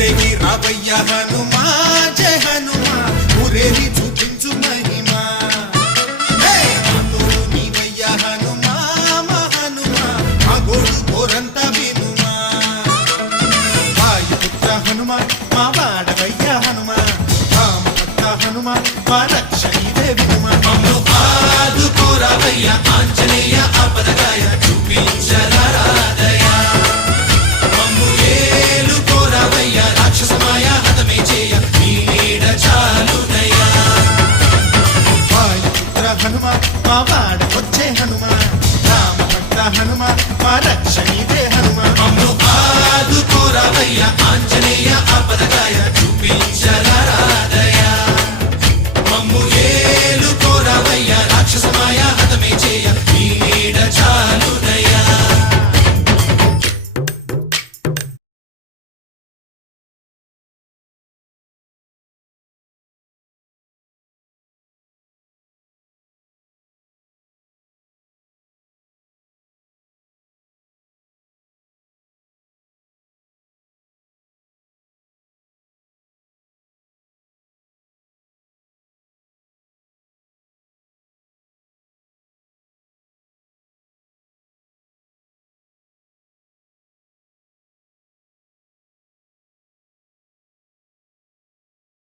ఊరేగి రావయ్య హనుమా జయ హనుమా ఊరేగి చూపించు మహిమా తోడు నీవయ్య హనుమా మా హనుమా మా గోడు కోరంత వినుమా వాయుపుత్ర హనుమా మా వాడవయ్య హనుమా రామభక్త హనుమా మా రక్ష ఇదే వినుమా ఆదుకోరావయ్య ఆంజనేయ ఆపదగాయ